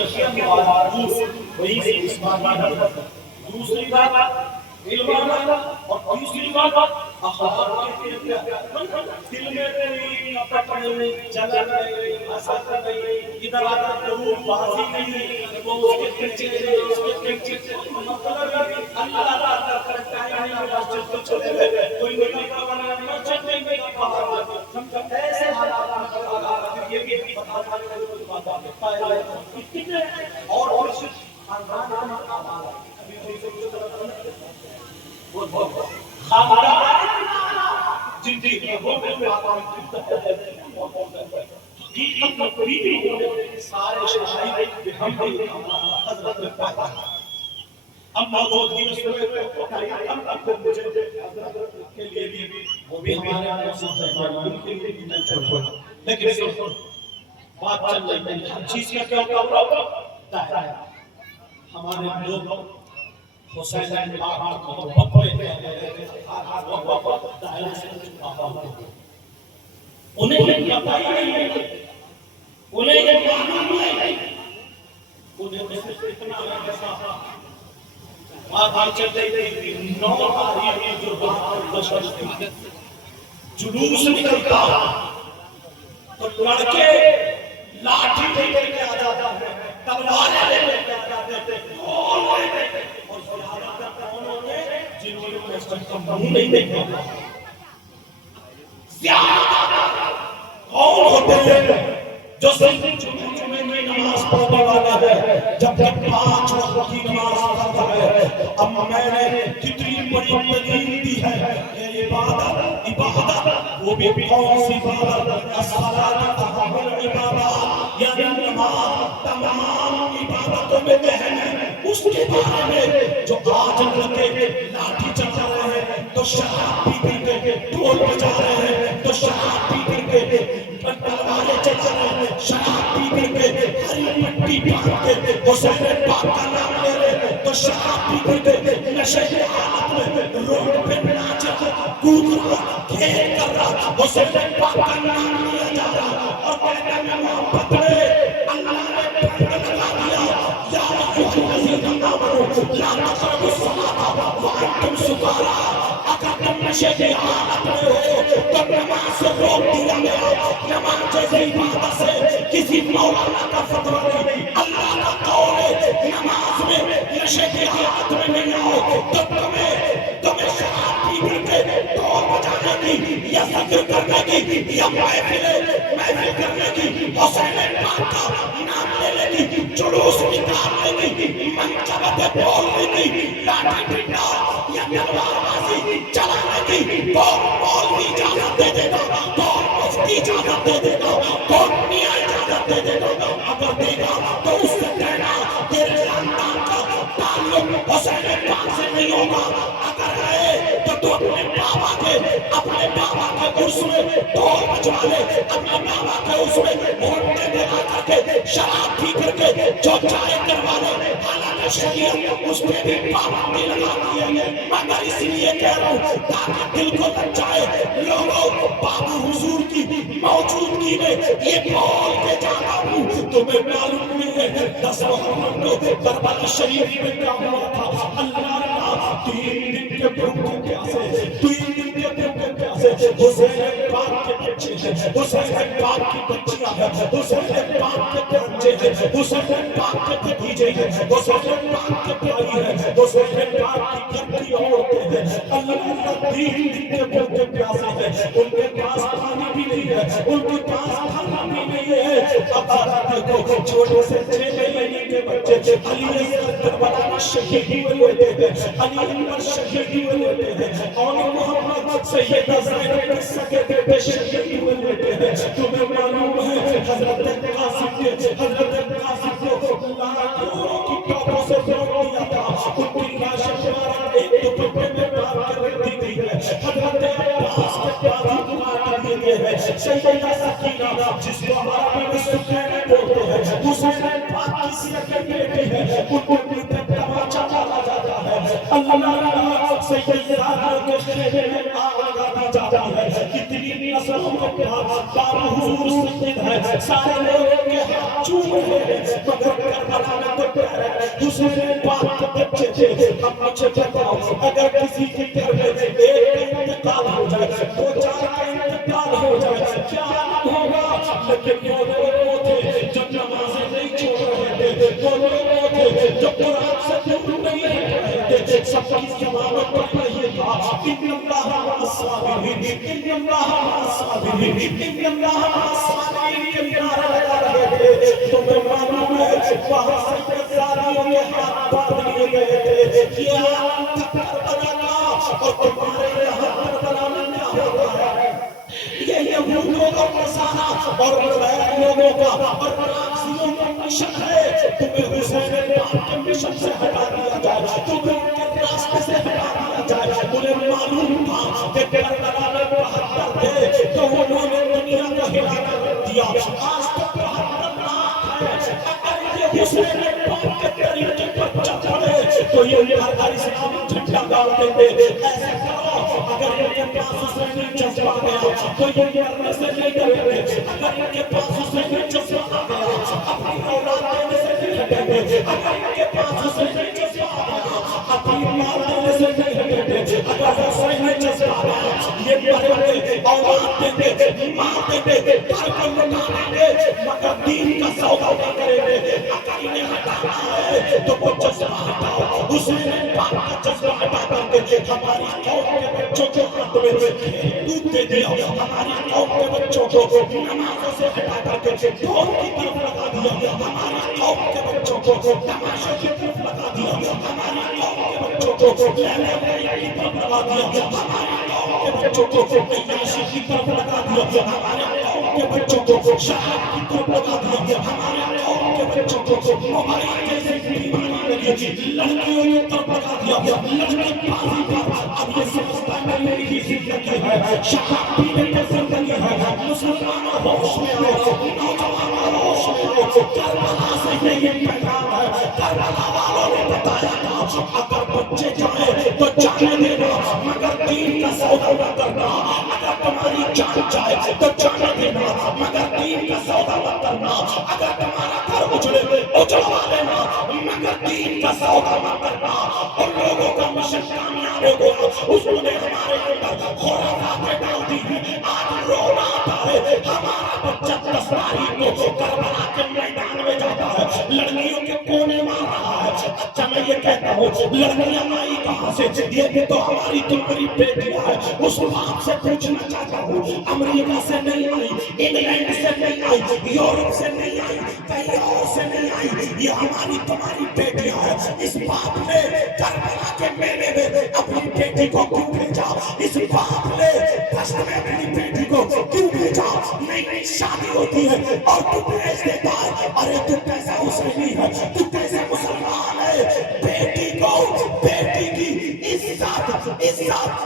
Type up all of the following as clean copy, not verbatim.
شخصیت معروف وہی سے اسماعیل دوسری بات علم اور تیسری بات اخلاق کے دل میں کوئی کپٹ نہیں جگہ نہیں حسد نہیں ادھر ادھر ضرور بازی نہیں وہ اس کے پیچھے مطلب اللہ تعالیٰ کرتا ہے مسجد کو چھوڑے ہوئے کوئی نہیں کروانا مسجد میں نہیں کروانا سمجھا ایسے حالات میں یہ بھی بتا بات ہے کتنے اور خاندان زندگی سارے شاہد ہم حضرت میں پاتا اب موجودگی میں مجھے کے لیے بھی وہ بھی ہمارے ان کے لیے بھی میں چھوڑ لیکن بات چل رہی ہے ہر چیز کا کیا ہوتا ہے ہمارے لوگ حسین پاک کو بپے انہیں یہ پتہ ہی نہیں انہیں یہ معلوم نہیں انہیں صرف اتنا ایسا بات چل رہی تھی 9 تاریخ جو بات بشر جلوس نکلتا تو لڑکے لاٹھی لے کر کے آ جاتا ہے تلواریں لے کر کے آ جاتے ہیں اور زیادہ کون ہوتے جنہوں نے اس کا منہ نہیں دیکھا زیادہ کون ہوتے ہیں جو صرف جمعے میں نماز پڑھنے والا ہے جب تک 5 وقت کی نماز پڑھتا ہے اب میں نے کتنی بڑی دلیل دی ہے یہ عبادت وہ بھی کون سی عبادت الصلاۃ اهم العبادات یعنی نماز تمام عبادتوں میں اہم ہے اس کے بارے میں جو آج لڑکے لاٹھی چلا رہے ہیں تو شراب پی کے ڈھول بجا رہے ہیں تو شراب پی کے تلواریں چلا رہے ہیں شراب پی کے ہری پٹی باندھ کے حسین پاک کا نام لے رہے ہیں تو شراب پی کے نشے کی حالت میں روڈ پہ ناچ کود رہا کھیل کر رہا حسین پاک کا نام لیا جا رہا اور کہتا ہے محبت میں اللہ نے بند لگا دیا یا ایھا الذین آمنوا لا تقربوا الصلاۃ وانتم سکارى اگر تم نشے کی حالت میں ہو تو نماز سے روک دیا گیا نماز جیسی عبادت سے کسی مولانا کا فتویٰ نہیں اللہ کا قول ہے نماز میں نشے کی حالت میں نہیں ہو تو تمہیں شراب پی کے ڈھول بجانے کی یا ذکر کرنے کی یا محفل کرنے کی حسین پاک کا نام لینے کی جلوس نکالنے کی منقبت بولنے کی لاٹھی ڈنڈا یا تلوار بازی چلانے کی کون بھی اجازت دے دے گا کون مفتی اجازت دے دے گا کون میاں اجازت دے دے گا اگر دے گا تو اس سے کہنا تیرے خاندان کا تعلق حسین پاک سے نہیں ہوگا اگر ہے تو اپنے بابا کے عرس میں ڈھول بجوا لے اپنے بابا کے عرس میں گھوڑے میں آ کر کے شراب پی کر کے جو چاہے کروا لے حالانکہ شریعت اس پہ بھی پابندی لگا دی ہے مگر اس لیے کہہ رہا ہوں تاکہ دل کو لگ جائے لوگوں بابا حضور کی موجودگی میں یہ بول کے جانا ہوں تمہیں معلوم نہیں ہے 10 محرم کو کربلا شریف میں کیا ہوا تھا اللہ 3 دن کے بھوکے پیاسے 3 دن کے بھوکے پیاسے حسین پاک کے بچے ہیں حسین پاک کی بچیاں ہیں حسین پاک کے بچے ہیں حسین پاک کے بھتیجے ہیں حسین پاک کے بھائی ہیں حسین پاک کی گھر کی عورتیں ہیں اللہ 3 دن کے بھوکے پیاسے ہیں ان کے پاس پانی بھی نہیں ہے ان کے پاس کھانا بھی نہیں ہے اب دیکھو چھوٹے سے 6 مہینے کے بچے علی اصغر کربلا میں شہید ہوئے تھے علی اکبر شہید ہوئے تھے اور محمد سیدہ زینب کے سگے بیٹے شہید ہوئے تھے تمہیں معلوم ہے حضرت قاسم کو لاکھوں کی ٹوپوں سے روک دیا تھا ان کی لاش مبارک ایک دوپٹے میں باندھ کر دی گئی ہے حضرت عباس کے بازو کاٹ دیے گئے ہیں سیدہ سکینہ جس کو عربی میں سکینہ بولتے ہیں حسین پاک کی سیرت کے بیٹے ہیں ان کو تماچا ڈالا جاتا ہے اللہ سیدہ کے شہر میں آگ لگا دی جاتی ہے اتنی نسلوں کے بعد بابا حضور سید ہے سارے لوگ کے ہاتھ چوم رہے ہیں مگر حسین پاک کے بچے تھے. اب مجھے بتاؤ اگر کسی کے گھر میں ایک کا انتقال ہو جائے, دو چار کا انتقال ہو جائے, کیا عالم ہوگا؟ لیکن وہ لوگ تھے جو نمازیں نہیں چھوڑ رہے تھے, وہ لوگ تھے جو قرآن سے دور نہیں رہے تھے. سب کی زبانوں پر یہ تھا ان اللہ مع الصابرین, ان اللہ مع الصابرین, ان اللہ مع الصابرین کے نعرے لگا رہے تھے. تمہیں معلوم ہے وہاں سے غزالیوں کے ہاتھ باندھ لیے گئے تھے. یہ عالم کربلا کا اور تمہارے یہاں کربلا میں کیا ہوتا ہے؟ یہ یہودوں کا نصارہ اور غیر لوگوں کا اور نازیوں کا مشن ہے. تمہیں حسین پاک کے مشن سے ہٹا دیا جائے, تمہیں ان کے راستے سے ہٹا دیا جائے. انہیں معلوم تھا کہ کربلا میں 72 تھے تو انہوں نے دنیا کو ہلا کر رکھ دیا. آج تک 72 لاکھ ہے. اگر یہ حسین پاک کے طریقے پر چل پڑے تو یہ ہر اسلامی جھنڈا گاڑ دیتے. ایسے کرو اگر ان کے پاس حسینی جذبہ گیا تو یہ مرنے سے نہیں ڈریں گے. اگر ان کے پاس حسینی جذبہ آ گیا اپنی اولاد دینے سے نہیں ہٹیں گے. اگر ان کے پاس حسینی جذبہ آ گیا اپنی مال دینے سے نہیں ہٹیں گے. اگر حسینی جذبہ آ گیا یہ مریں گے, اولاد دیں گے, مال دیں گے, گھر کو لٹا دیں گے, مگر دین کا سودا نہ کریں گے. اگر انہیں ہٹانا ہے تو وہ جذبہ ہٹاؤ, حسین پاک کا جذبہ ہٹا کر کے ہماری قوم کے بچوں کے ہاتھ میں دودھ دے دیا, ہماری قوم کے بچوں کو نمازوں سے ہٹا کر کے ڈھول کی طرف لگا دیا, ہماری قوم کے بچوں کو تماشوں کی طرف لگا دیا, ہماری قوم کے بچوں کو لیلے کی طرف لگا دیا, ہماری قوم کے بچوں کو عیاشی کی طرف لگا دیا, ہمارے قوم کے بچوں کو شراب کی طرف لگا دیا, ہمارے قوم کے بچوں کو موبائل جیسے بیماری لگی تھی لڑکیوں کی طرف لگا دیا. لڑکی بازی پر اب یہ سمجھتا ہے میری ہی زندگی ہے, شراب پینے کی زندگی ہے. مسلمانوں ہوش میں آؤ, نوجوانوں ہوش میں آؤ. کربلا سے یہ پیغام ہے. کربلا والوں نے بتایا تھا اگر بچے جائیں تو جانے دینا مگر دین کا سودا نہ کرنا. اگر تمہاری جان جائے تو جانے دینا مگر دین کا سودا نہ کرنا. اگر تمہارا گھر اجڑے اجڑوا لینا مگر دین کا سودا نہ کرنا. اور لوگوں کا مشن کامیاب ہو گیا, اس نے ہمارے اندر خرافاتیں ڈال دی ہیں. آج رونا آتا ہے ہمارا بچہ 10 تاریخ کو کربلا کے میدان میں جاتا ہے, لڑکیوں کے کونے مار رہا ہے. اچھا میں یہ کہتا ہوں لڑکیاں آئی کہاں سے؟ یہ بھی تو ہماری تمہاری بیٹیاں ہے. اس باپ سے پوچھنا چاہتا ہوں امریکہ سے نہیں آئی, انگلینڈ سے نہیں آئی, یورپ سے نہیں آئی, کہیں اور سے نہیں آئی, یہ ہماری تمہاری بیٹیاں ہیں. اس باپ نے کربلا کے میلے میں اپنی بیٹی کو کیوں بھیجا؟ اس باپ نے دشت میں اپنی بیٹی کو کیوں بھیجا؟ نئی نئی شادی ہوتی ہے اور تو بھیج دیتا ہے. ارے تو کیسا حسینی ہے, تو کیسے مسلمان ہے؟ بیٹی کو بیٹی کی عزت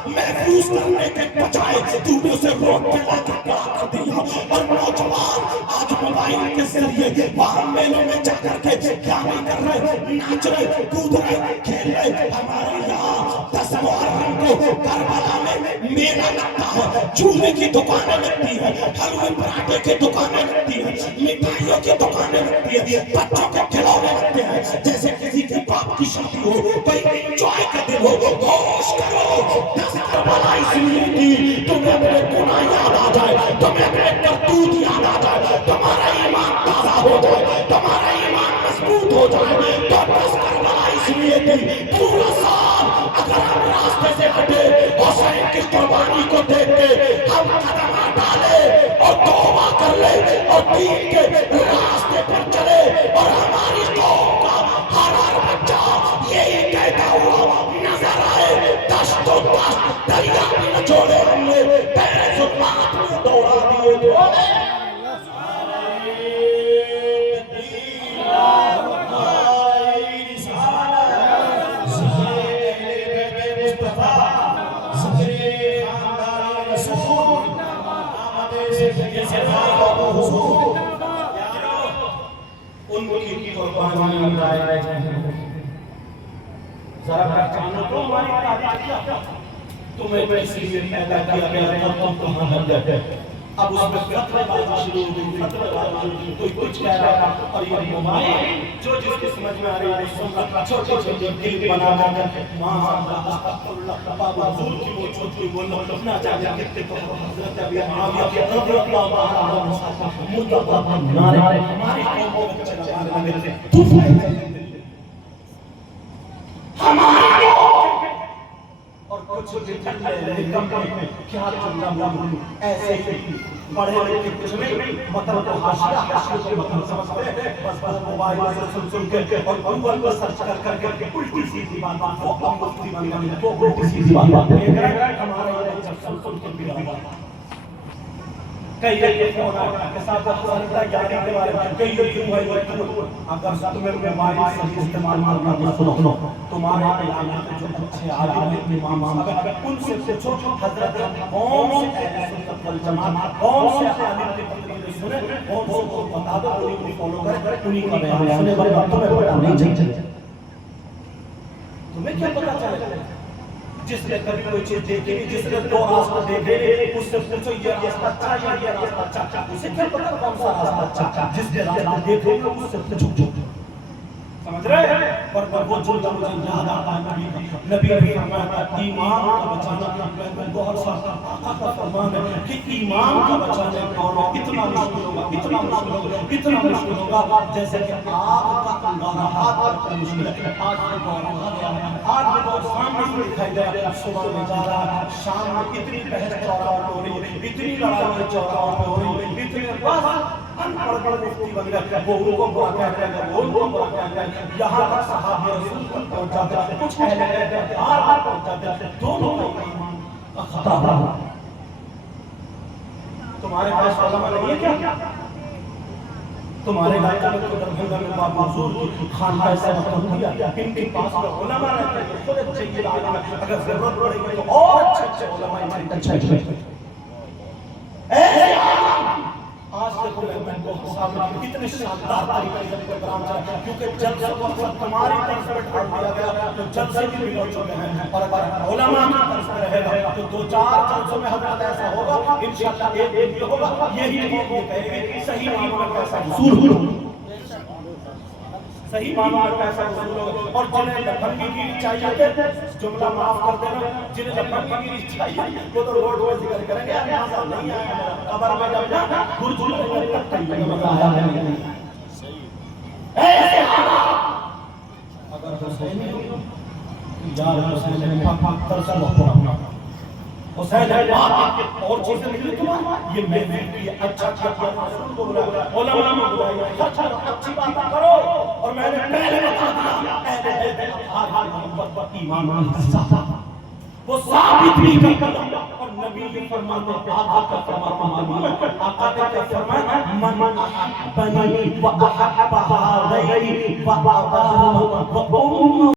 محفوظ کرنے کے بجائے تو نے اسے روک کے لا کے کھڑا کر دیا. اور نوجوان آج موبائل کے ذریعے باہر میلوں میں جا کر کے کیا نہیں کر رہے, ناچ رہے, کود رہے, کھیل رہے. ہمارے یہاں 10 محرم کو کربلا میں میلہ لگتا ہے, جھولے کی دکانیں لگتی ہیں, حلوے پراٹھے کی دکانیں لگتی ہیں, مٹھائیوں کی دکانیں لگتی ہیں, بچوں کے کھلونے لگتے ہیں. جیسے کسی کے باپ کی شادی ہو, کوئی انجوائے کا دن ہو. ہوش کرو, 10 کربلا اس لیے کی تمہیں اپنے گناہ یاد آ جائے, تمہیں اپنے کرتوت یاد آ جائے, تمہارا ایمان تازہ ہو جائے, تمہارا ایمان مضبوط ہو جائے. تو 10 کربلا اس لیے کی پورا سال اگر ہم راستے سے ہٹے حسین کی قربانی کو دیکھ کے ہم قدم ڈالے اور توبہ کر لے اور دین کے راستے پر چلے, اور ہماری قوم کا ہر بچہ یہی کہتا ہوا نظر آئے, دشت و دشت دریا بھی نہ چھوڑے ہم نے, پیر ظلمات میں دوڑا دیے. ان کی قربانی لائے ذرا پہچانو تو ہماری تاریخ کیا, تمہیں اس لیے پیدا کیا گیا ہے اور تم کہاں لگ گئے. اب اس میں فتوے بازی شروع ہو گئی، فتوے بازی، کوئی کچھ کہہ رہا تھا، اور یہ موبائل جو جس کے سمجھ میں آ رہی ہے سن رہا، چھوٹے چھوٹے کلپ بنا کر ماں اللہ استغفراللہ بابا حضور کی وہ چھوٹی بولو نہ جانے کتنے کو حضرت ابی معاویہ رضی اللہ تعالی عنہ مرتضی نعرے ہماری قوم کے بچے لگانے لگے تھے، تو ہمارے اور کچھ نکم میں کیا چلنا بولوں ایسے ہی پڑھے لکھے کچھ نہیں، مطلب حاشیہ حاشیہ کے مطلب سمجھتے ہیں، بس موبائل سے سن کے اور گوگل پر سرچ کر کے الٹی سیدھی بات وہ ہم مفتی بن گئے، وہ الٹی سیدھی بات ہمارا یہ جب سن کے بھی رہا کئی یہ فون آیا کہ صاحب خالدہ یاری کے بارے میں کئی یوں ہے اگر تمہیں موبائل صحیح استعمال کرنا سنو تمہارے علاقے میں جو اچھے عالم ہیں امام صاحب ان سے پوچھو حضرت کون سے اہل سنت والجماعت کون سے عالم کی تقریر سنے کون سے کو بتا دو انہیں فالو کرے انہیں کا بیان سنے ورنہ تمہیں پتہ نہیں چلے تمہیں کیا پتہ چلے جس نے کبھی کوئی چیز دیکھی نہیں، جس نے دو راستہ دیکھے نہیں، اس سے پوچھو یہ راستہ اچھا یا یہ راستہ اچھا، اسے کیا پتہ کون سا راستہ اچھا، جس نے راستہ دیکھے نہیں اس سے پوچھو، سمجھ رہے ہیں؟ اور وہ جملہ مجھے یاد آتا ہے نبی نے فرمایا ایمان کا بچانا بہت سا آقا کا فرمان ہے کہ ایمان کا بچانا اتنا مشکل ہوگا، اتنا مشکل ہوگا، اتنا مشکل ہوگا جیسے کہ آگ کا انگارہ ہاتھ پر مشکل ہے، آج میں بہت گیا ہے، آج میں بہت سامنے سے دکھائی دیا، صبح میں جا رہا ہے، شام میں اتنی بحث چوراہوں پہ ہو رہی ہے، اتنی لڑائی چوراہوں پہ ہو رہی ہے، اتنی بس انپڑھ مفتی بن گئے، وہ ان کو برا کہتے ہیں، وہ ان کو برا کہتے ہیں، یہاں تک صحابہ رسول تک پہنچاتے ہیں، کچھ اہل بیت ہار پہنچاتے ہیں، دونوں کا ایمان کا خطا ہے۔ تمہارے پاس علماء نہیں ہے کیا؟ تمہارے علاقے میں تو دربھنگہ میں بابا حضور کی خانقاہ سبقتیہ ان کے پاس علماء رہتے ہیں، خود اچھے یہ عالم ہے، اگر ضرورت پڑے گی تو اور اچھے اچھے علماء اچھے ایسے آج تک میں بہت سامنے اتنے شاندار طریقے سے پروگرام چلا کیونکہ جلسے کو اکثر تمہاری طرف سے ڈھال دیا گیا تو جلسے بھی بگڑ چکے ہیں، اور اگر علماء کی طرف سے رہے گا تو 2-4 جلسوں میں حضرت ایسا ہوگا انشاءاللہ ایک یہ ہوگا یہی کہے گی صحیح معنوں میں پیسہ وصول ہو، صحیح معنوں میں پیسہ وصول ہوگا، اور جنہیں لفنگی گیری چاہیے جملہ معاف کر دینا، جنہیں لفنگی گیری چاہیے وہ تو روڈ میں ذکر کریں گے مزہ نہیں آیا قبر میں جب جانا گرجل میں تک کہیں مزہ آیا نہیں، ایسے اگر حسینی ہو یار حسین نے پاک ترسل وقت حسین پاک اور چیزیں ملی تمہیں یہ میں بھی اچھا رسول کو بلایا علماء کو بلایا اچھی باتیں کرو، اور میں نے پہلے بتا دیا اہل بیت ہر محبت ایمان کا حصہ وہ ثابت بھی کرتا، اور نبی کے فرمان میں آقا کا فرمان معلوم ہے، آقا کا فرمان من احبنی و احب هذین و اباہ و